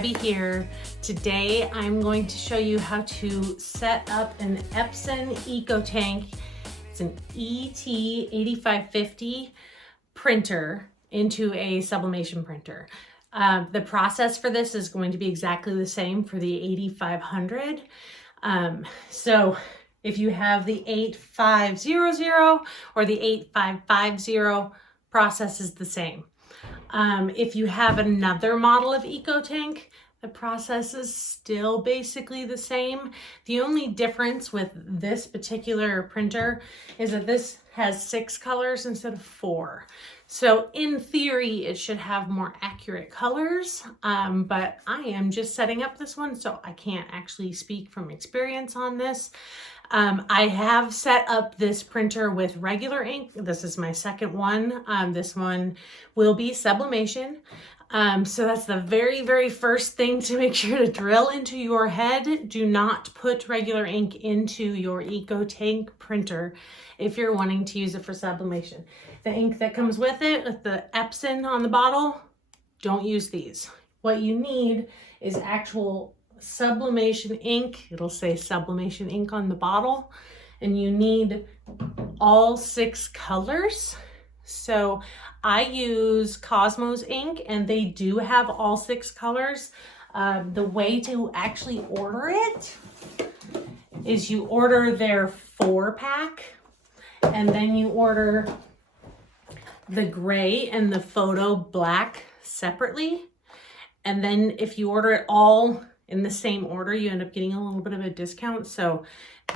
Debbie here. Today I'm going to show you how to set up an Epson EcoTank. It's an ET-8550 printer into a sublimation printer. The process for this is going to be exactly the same for the 8500. So if you have the 8500 or the 8550, process is the same. If you have another model of EcoTank, the process is still basically the same. The only difference with this particular printer is that this has 6 colors instead of 4. So in theory, it should have more accurate colors, but I am just setting up this one, so I can't actually speak from experience on this. I have set up this printer with regular ink. This is my second one. This one will be sublimation. So that's the very, very first thing to make sure to drill into your head. Do not put regular ink into your EcoTank printer if you're wanting to use it for sublimation. The ink that comes with it, with the Epson on the bottle, don't use these. What you need is actual sublimation ink. It'll say sublimation ink on the bottle, and you need all 6 colors. So I use Cosmos ink, and they do have all 6 colors. The way to actually order it is you order their 4-pack, and then you order the gray and the photo black separately. And then if you order it all in the same order, you end up getting a little bit of a discount. So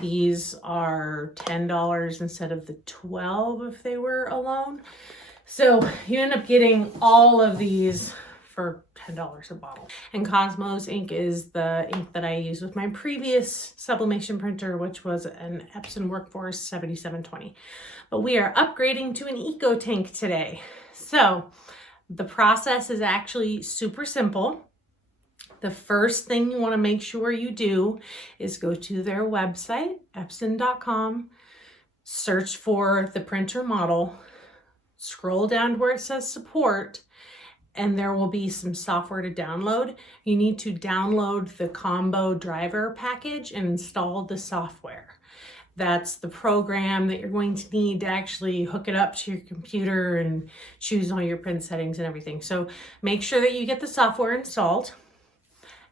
these are $10 instead of the 12 if they were alone. So you end up getting all of these for $10 a bottle. And Cosmos ink is the ink that I used with my previous sublimation printer, which was an Epson Workforce 7720. But we are upgrading to an EcoTank today. So the process is actually super simple. The first thing you want to make sure you do is go to their website, epson.com, search for the printer model, scroll down to where it says support, and there will be some software to download. You need to download the combo driver package and install the software. That's the program that you're going to need to actually hook it up to your computer and choose all your print settings and everything. So make sure that you get the software installed.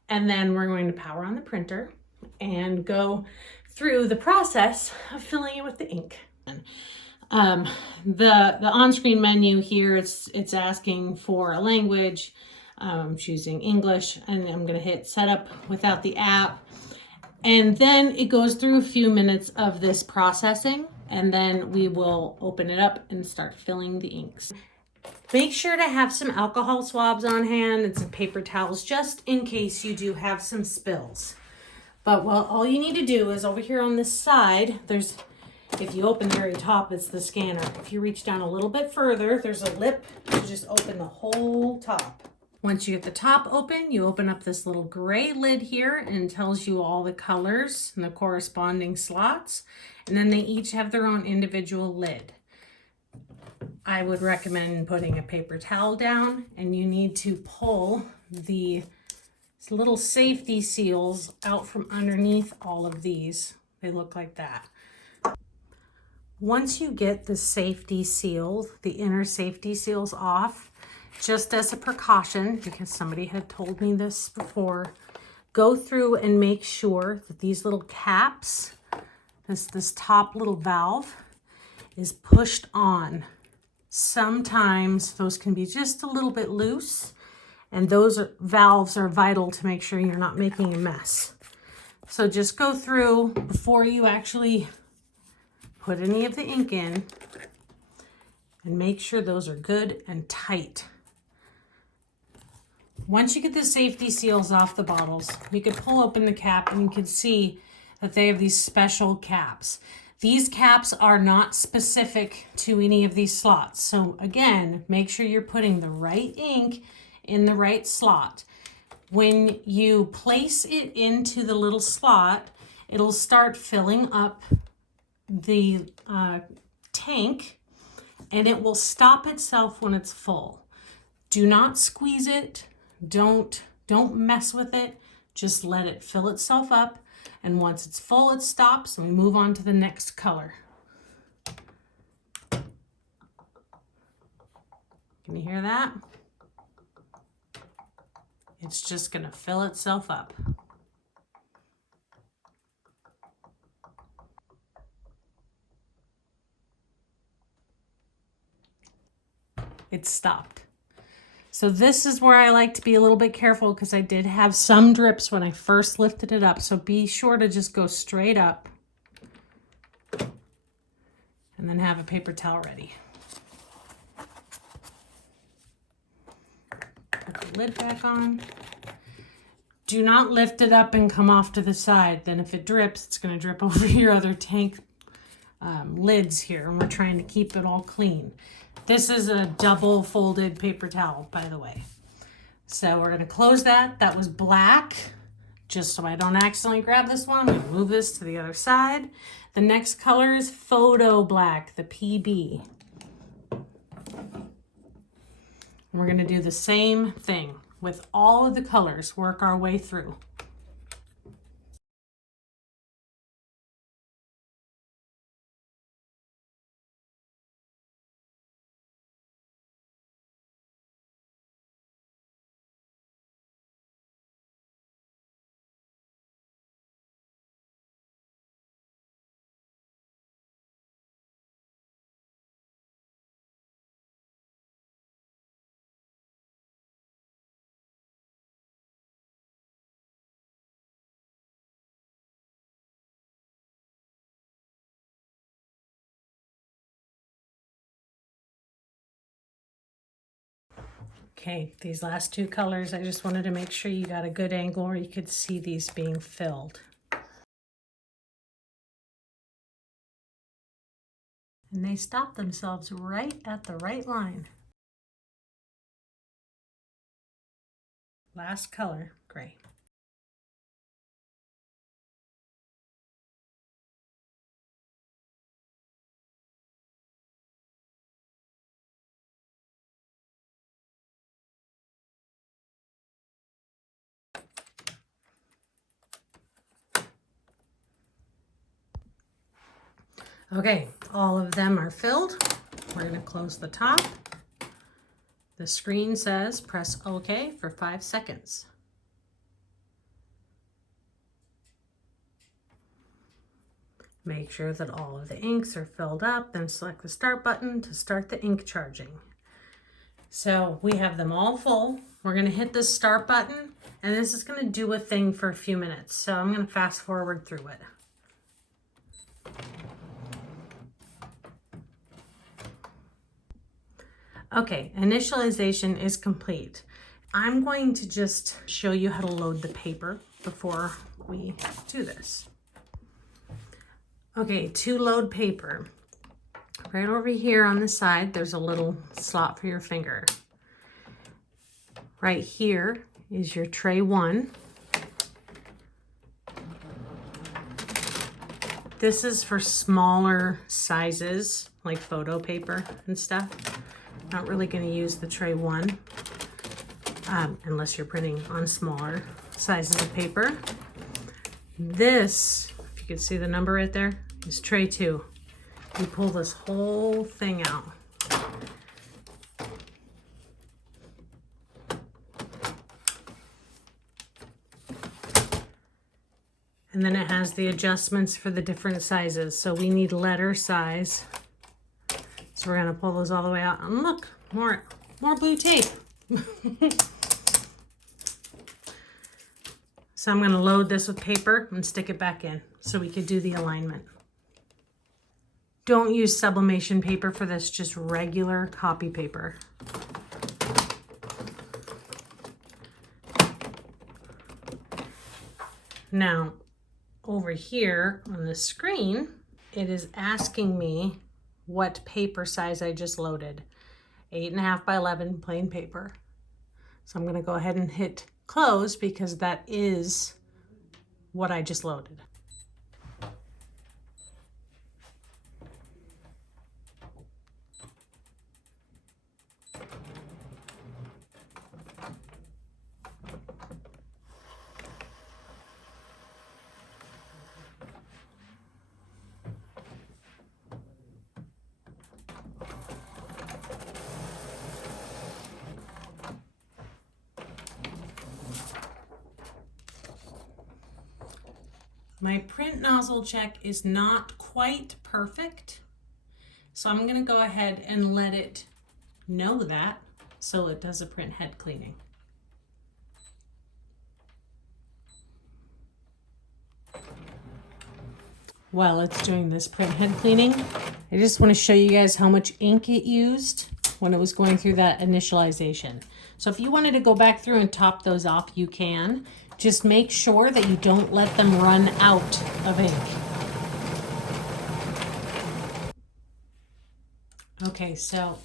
And then we're going to power on the printer and go through the process of filling it with the ink. The on-screen menu here, it's asking for a language. I'm choosing English, and I'm going to hit setup without the app. And then it goes through a few minutes of this processing, and then we will open it up and start filling the inks. Make sure to have some alcohol swabs on hand and some paper towels just in case you do have some spills. But well, all you need to do is over here on this side, if you open the very top, it's the scanner. If you reach down a little bit further, there's a lip to just open the whole top. Once you get the top open, you open up this little gray lid here, and it tells you all the colors and the corresponding slots. And then they each have their own individual lid. I would recommend putting a paper towel down, and you need to pull the little safety seals out from underneath all of these. They look like that. Once you get the safety seal, the inner safety seals off, just as a precaution, because somebody had told me this before, go through and make sure that these little caps, this top little valve, is pushed on. Sometimes those can be just a little bit loose, and those valves are vital to make sure you're not making a mess. So just go through before you actually put any of the ink in and make sure those are good and tight. Once you get the safety seals off the bottles, you can pull open the cap and you can see that they have these special caps. These caps are not specific to any of these slots. So again, make sure you're putting the right ink in the right slot. When you place it into the little slot, it'll start filling up the tank, and it will stop itself when it's full. Do not squeeze it. Don't Don't mess with it. Just let it fill itself up. And once it's full, it stops and we move on to the next color. Can you hear that? It's just going to fill itself up. It stopped. So this is where I like to be a little bit careful because I did have some drips when I first lifted it up. So be sure to just go straight up and then have a paper towel ready. Put the lid back on. Do not lift it up and come off to the side. Then if it drips, it's going to drip over your other tank lids here. And we're trying to keep it all clean. This is a double folded paper towel, by the way. So we're going to close that. That was black. Just so I don't accidentally grab this one, I'm going to move this to the other side. The next color is Photo Black, the PB. We're going to do the same thing with all of the colors, work our way through. Okay, these last two colors, I just wanted to make sure you got a good angle where you could see these being filled. And they stop themselves right at the right line. Last color, gray. Okay, all of them are filled. We're going to close the top. The screen says press OK for 5 seconds. Make sure that all of the inks are filled up, then select the start button to start the ink charging. So we have them all full. We're going to hit the start button, and this is going to do a thing for a few minutes. So I'm going to fast forward through it. Okay, initialization is complete. I'm going to just show you how to load the paper before we do this. Okay, to load paper, right over here on the side, there's a little slot for your finger. Right here is your tray 1. This is for smaller sizes, like photo paper and stuff. Not really going to use the tray 1 unless you're printing on smaller sizes of paper. This, if you can see the number right there, is tray 2. You pull this whole thing out. And then it has the adjustments for the different sizes. So we need letter size. So we're gonna pull those all the way out. And look, more blue tape. So I'm gonna load this with paper and stick it back in so we could do the alignment. Don't use sublimation paper for this, just regular copy paper. Now, over here on the screen, it is asking me what paper size I just loaded. 8.5 by 11 plain paper. So I'm gonna go ahead and hit close because that is what I just loaded. My print nozzle check is not quite perfect, so I'm going to go ahead and let it know that so it does a print head cleaning. While it's doing this print head cleaning, I just want to show you guys how much ink it used when it was going through that initialization. So if you wanted to go back through and top those off, you can. Just make sure that you don't let them run out of ink. Okay, so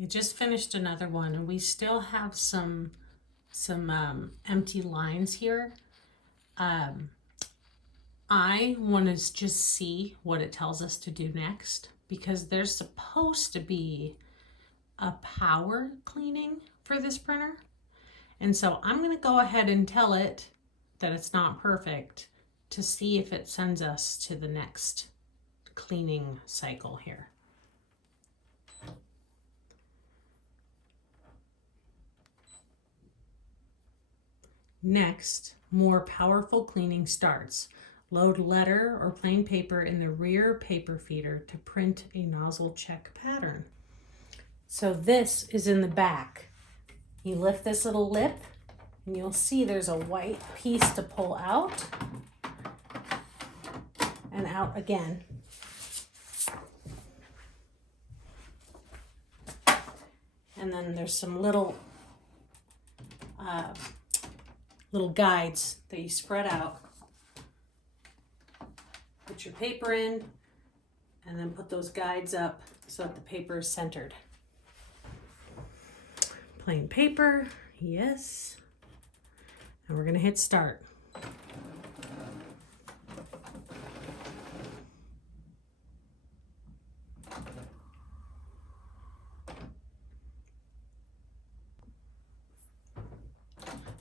it just finished another one, and we still have some empty lines here. I want to just see what it tells us to do next, because there's supposed to be a power cleaning for this printer. And so I'm going to go ahead and tell it that it's not perfect to see if it sends us to the next cleaning cycle here. Next, more powerful cleaning starts. Load letter or plain paper in the rear paper feeder to print a nozzle check pattern. So this is in the back. You lift this little lip and you'll see there's a white piece to pull out and out again. And then there's some little guides that you spread out. Put your paper in and then put those guides up so that the paper is centered. Plain paper, yes. And we're going to hit start.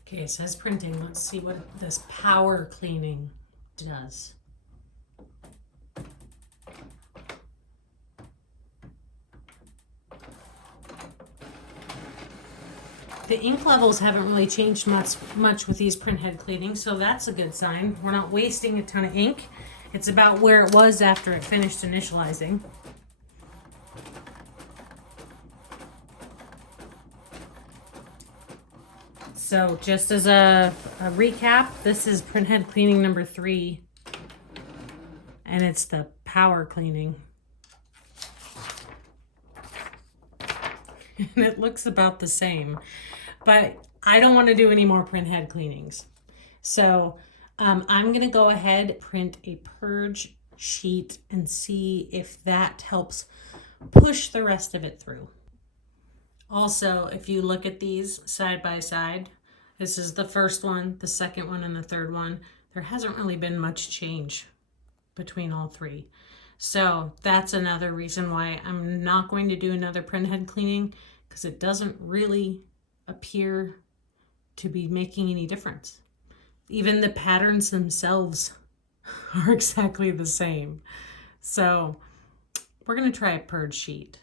Okay, it says printing. Let's see what this power cleaning does. The ink levels haven't really changed much with these print head cleanings, so that's a good sign. We're not wasting a ton of ink. It's about where it was after it finished initializing. So just as a recap, this is print head cleaning number 3, and it's the power cleaning. And it looks about the same, but I don't want to do any more print head cleanings. So I'm going to go ahead, print a purge sheet and see if that helps push the rest of it through. Also, if you look at these side by side, this is the first one, the second one, and the third one. There hasn't really been much change between all 3. So that's another reason why I'm not going to do another print head cleaning, because it doesn't really appear to be making any difference. Even the patterns themselves are exactly the same. So we're going to try a purge sheet.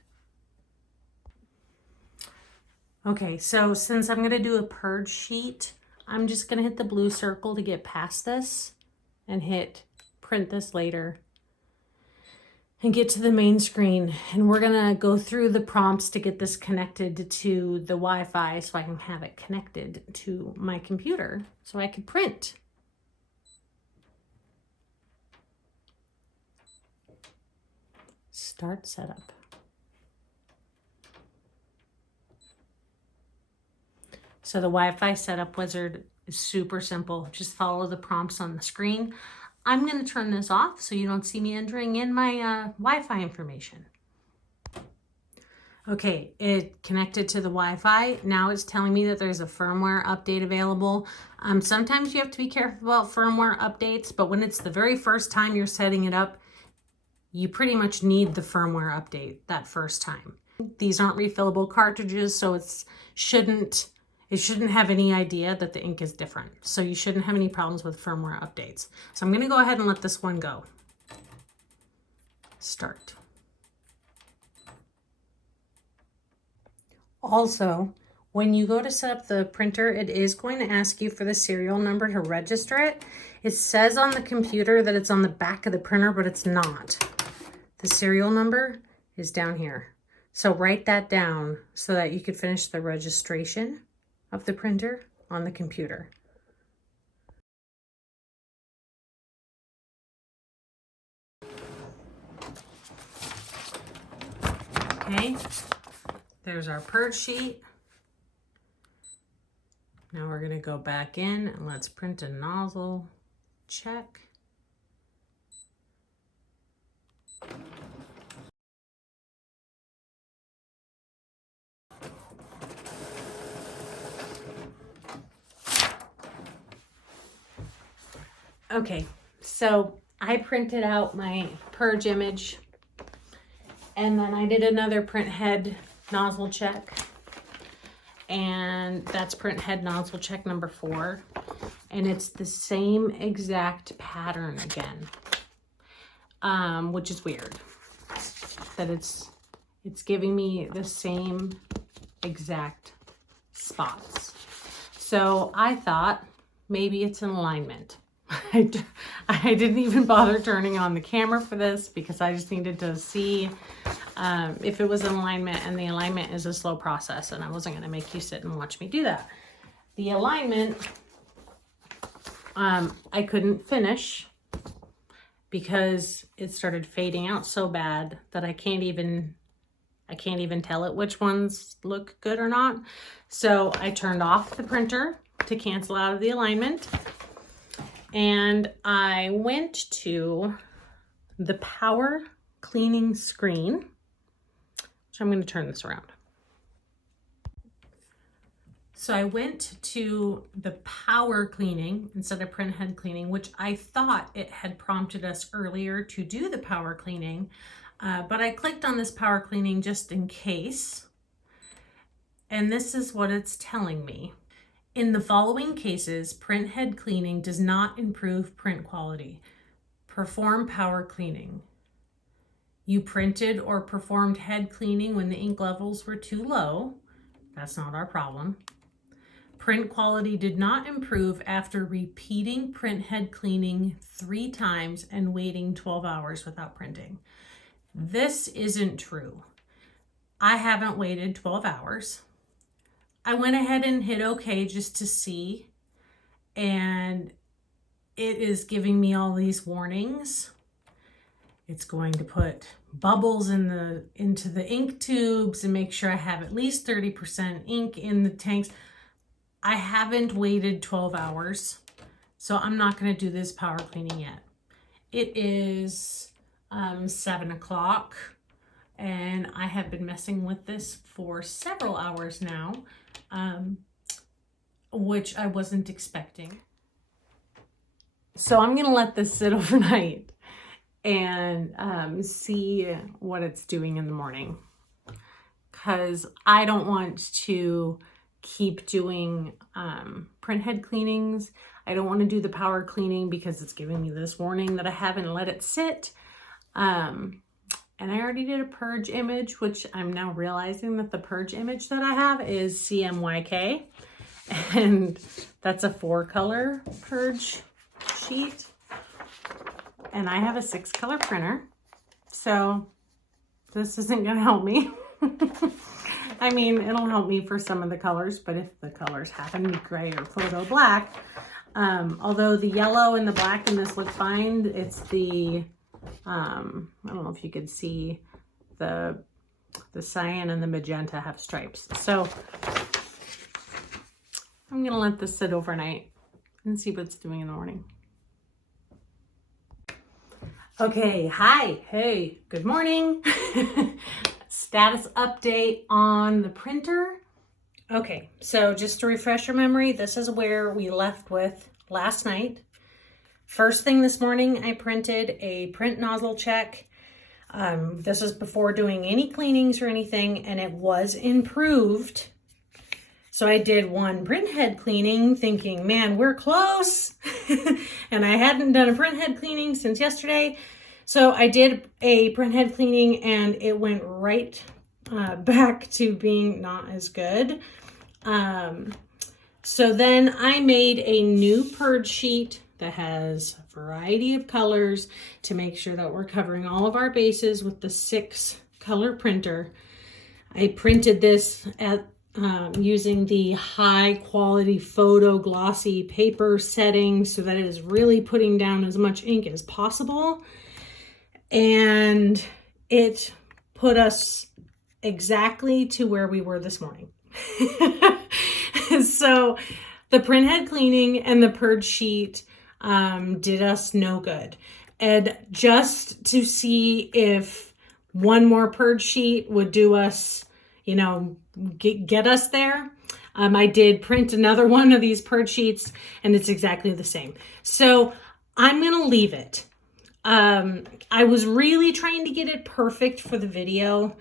Okay, so since I'm going to do a purge sheet, I'm just going to hit the blue circle to get past this and hit print this later and get to the main screen. And we're going to go through the prompts to get this connected to the Wi-Fi so I can have it connected to my computer so I can print. Start setup. So the Wi-Fi setup wizard is super simple. Just follow the prompts on the screen. I'm going to turn this off so you don't see me entering in my Wi-Fi information. Okay, it connected to the Wi-Fi. Now it's telling me that there's a firmware update available. Sometimes you have to be careful about firmware updates, but when it's the very first time you're setting it up, you pretty much need the firmware update that first time. These aren't refillable cartridges, so it shouldn't have any idea that the ink is different. So you shouldn't have any problems with firmware updates. So I'm going to go ahead and let this one go. Start. Also, When you go to set up the printer, it is going to ask you for the serial number to register it. It says on the computer that it's on the back of the printer, but it's not. The serial number is down here. So write that down so that you could finish the registration of the printer on the computer. Okay, there's our purge sheet. Now we're going to go back in and let's print a nozzle check. Okay, so I printed out my purge image, and then I did another print head nozzle check, and that's print head nozzle check number 4, and it's the same exact pattern again, which is weird that it's giving me the same exact spots. So I thought maybe it's an alignment. I didn't even bother turning on the camera for this because I just needed to see if it was an alignment, and the alignment is a slow process, and I wasn't going to make you sit and watch me do that. The alignment, I couldn't finish because it started fading out so bad that I can't even tell it which ones look good or not. So I turned off the printer to cancel out of the alignment. And I went to the power cleaning screen, which I'm going to turn this around. So I went to the power cleaning instead of print head cleaning, which I thought it had prompted us earlier to do the power cleaning. But I clicked on this power cleaning just in case. And this is what it's telling me. In the following cases, print head cleaning does not improve print quality. Perform power cleaning. You printed or performed head cleaning when the ink levels were too low. That's not our problem. Print quality did not improve after repeating print head cleaning 3 times and waiting 12 hours without printing. This isn't true. I haven't waited 12 hours. I went ahead and hit OK just to see, and it is giving me all these warnings. It's going to put bubbles into the ink tubes and make sure I have at least 30% ink in the tanks. I haven't waited 12 hours, so I'm not going to do this power cleaning yet. It is 7 o'clock, and I have been messing with this for several hours now, which I wasn't expecting. So I'm going to let this sit overnight and see what it's doing in the morning, because I don't want to keep doing print head cleanings. I don't want to do the power cleaning because it's giving me this warning that I haven't let it sit. And I already did a purge image, which I'm now realizing that the purge image that I have is CMYK, and that's a 4-color purge sheet. And I have a 6-color printer, so this isn't going to help me. I mean, it'll help me for some of the colors, but if the colors happen to be gray or photo black, although the yellow and the black in this look fine, it's the I don't know if you could see the cyan and the magenta have stripes. So I'm going to let this sit overnight and see what it's doing in the morning. Okay, hi, hey, good morning. Status update on the printer. Okay, so just to refresh your memory, this is where we left with last night. First thing this morning, I printed a print nozzle check. This is before doing any cleanings or anything, and it was improved. So I did one print head cleaning thinking, man, we're close. And I hadn't done a print head cleaning since yesterday. So I did a print head cleaning, and it went right back to being not as good. So then I made a new purge sheet that has a variety of colors to make sure that we're covering all of our bases with the 6 color printer. I printed this at using the high quality photo glossy paper setting so that it is really putting down as much ink as possible. And it put us exactly to where we were this morning. So the printhead cleaning and the purge sheet did us no good. And just to see if one more purge sheet would do us, you know, get us there, I did print another one of these purge sheets and it's exactly the same. So I'm going to leave it. I was really trying to get it perfect for the video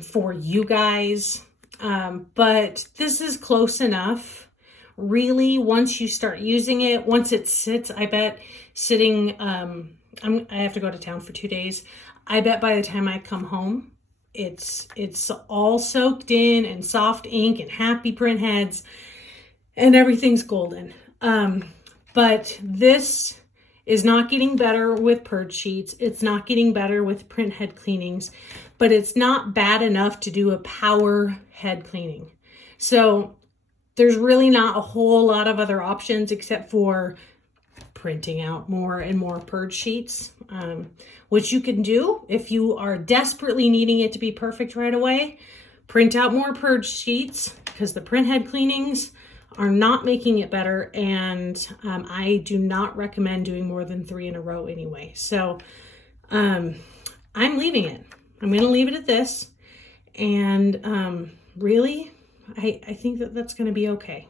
for you guys, but this is close enough. Really, once you start using it, once it sits, I bet sitting, I have to go to town for 2 days. I bet by the time I come home, it's all soaked in and soft ink and happy print heads and everything's golden. But this is not getting better with purge sheets. It's not getting better with print head cleanings, but it's not bad enough to do a power head cleaning. So there's really not a whole lot of other options except for printing out more and more purge sheets, which you can do if you are desperately needing it to be perfect right away. Print out more purge sheets because the print head cleanings are not making it better, and I do not recommend doing more than 3 in a row anyway. So I'm leaving it. I'm going to leave it at this, and really, I think that that's going to be okay.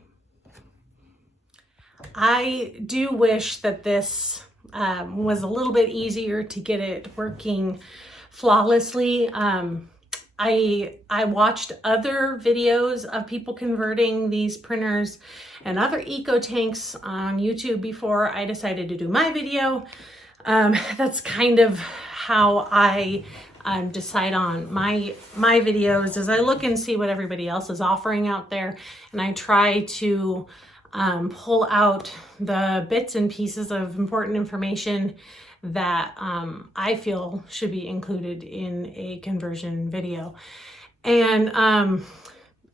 I do wish that this was a little bit easier to get it working flawlessly. I watched other videos of people converting these printers and other EcoTanks on YouTube before I decided to do my video. That's kind of how I decide on my videos, as I look and see what everybody else is offering out there, and I try to pull out the bits and pieces of important information that I feel should be included in a conversion video. And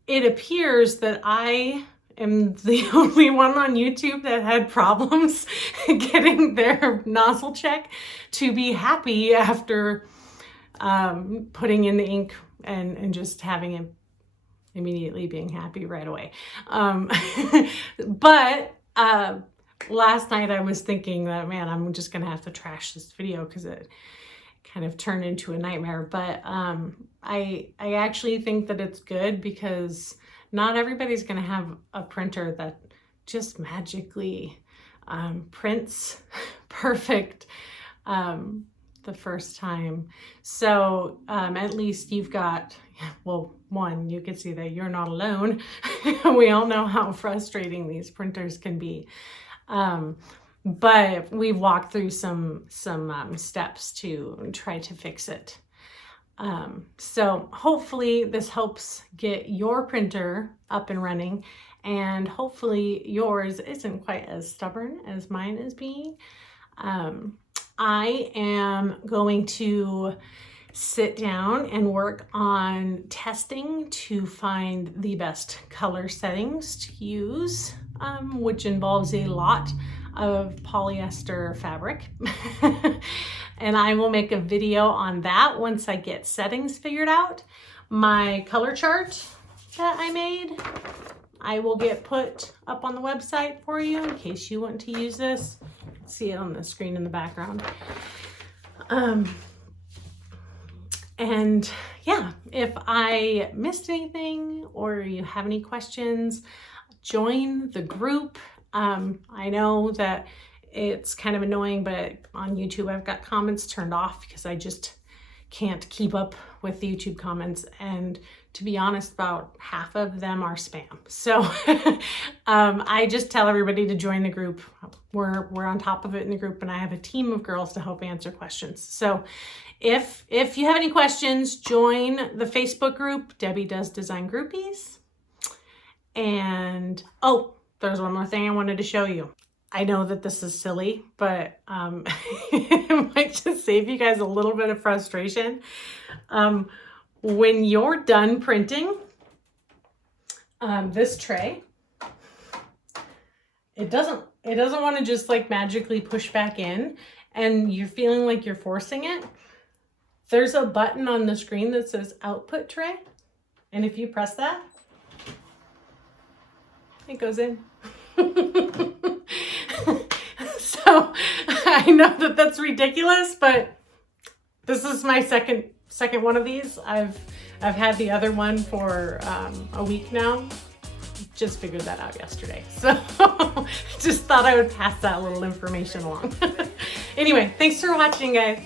it appears that I am the only one on YouTube that had problems getting their nozzle check to be happy after putting in the ink and just having it immediately being happy right away. But last night I was thinking that, man, I'm just gonna have to trash this video because it kind of turned into a nightmare. But I actually think that it's good because not everybody's gonna have a printer that just magically prints perfect the first time. So at least you've got, well, one, you can see that you're not alone. We all know how frustrating these printers can be. But we've walked through some steps to try to fix it. So hopefully this helps get your printer up and running, and hopefully yours isn't quite as stubborn as mine is being. I am going to sit down and work on testing to find the best color settings to use, which involves a lot of polyester fabric. And I will make a video on that once I get settings figured out. My color chart that I made, I will get put up on the website for you in case you want to use this. See it on the screen in the background. And yeah, if I missed anything or you have any questions, join the group. I know that it's kind of annoying, but on YouTube I've got comments turned off because I just can't keep up with the YouTube comments, and to be honest, about half of them are spam. So I just tell everybody to join the group. We're on top of it in the group, and I have a team of girls to help answer questions. So if you have any questions, join the Facebook group, Debbie Does Design Groupies. And oh, there's one more thing I wanted to show you. I know that this is silly, but it might just save you guys a little bit of frustration. When you're done printing this tray, it doesn't want to just like magically push back in and you're feeling like you're forcing it. There's a button on the screen that says output tray. And if you press that, it goes in. So I know that that's ridiculous, but this is my second one of these. I've had the other one for a week now. Just figured that out yesterday. So just thought I would pass that little information along. Anyway, thanks for watching, guys.